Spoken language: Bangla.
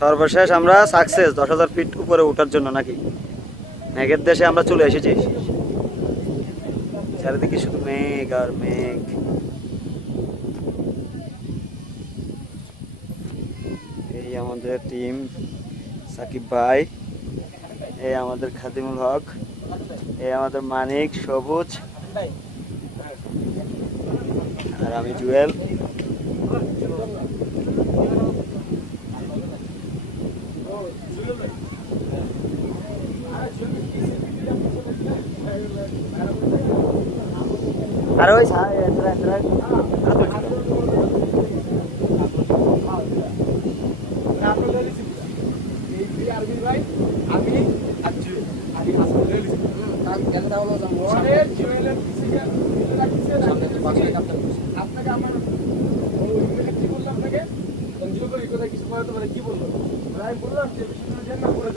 সর্বশেষ আমরা সাকসেস 10,000 ফিট উপরে ওঠার জন্য নাকি মেঘের দেশে আমরা চলে এসেছি। চারিদিকে শুধু মেঘ আর মেঘ। এই আমাদের টিম, সাকিব ভাই, এই আমাদের খাদিমুল হক, এই আমাদের মানিক, সবুজ, আর আমি জুয়েল। আর ওই আপনাকে আমার কি বললাম আপনাকে কি বললো আমি বললাম যে